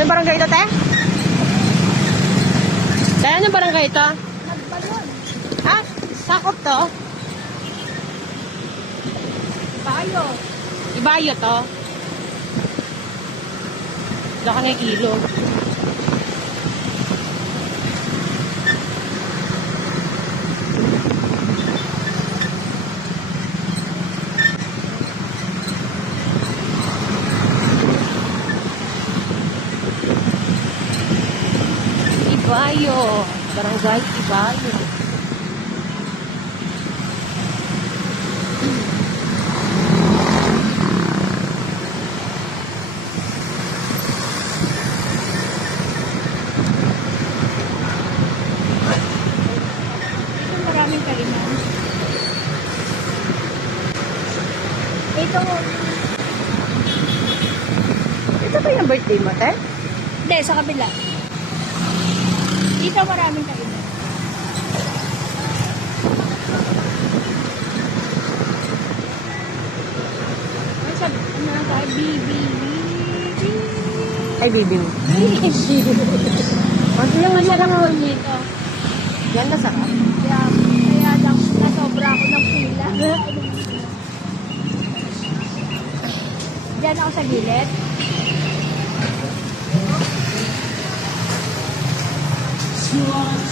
Anong barangay ito, te? Te, anong barangay ito? Nagbalon. Ah, sakop to? Bayo. Ibayo to? Wala ka na yung ilog. Ibayo. Barangay Ibayo. Ito maraming kainan. Ito, Ito ba yung birthday mo, te? hindi, sa kabila. Dito maraming kainan. Ay, sabi, ano lang tayo, Ay, bibing. Ano yung Masarap po dito. Yan na sa Kaya lang, nasobra ako ng pila. Diyan ako sa gilid. You are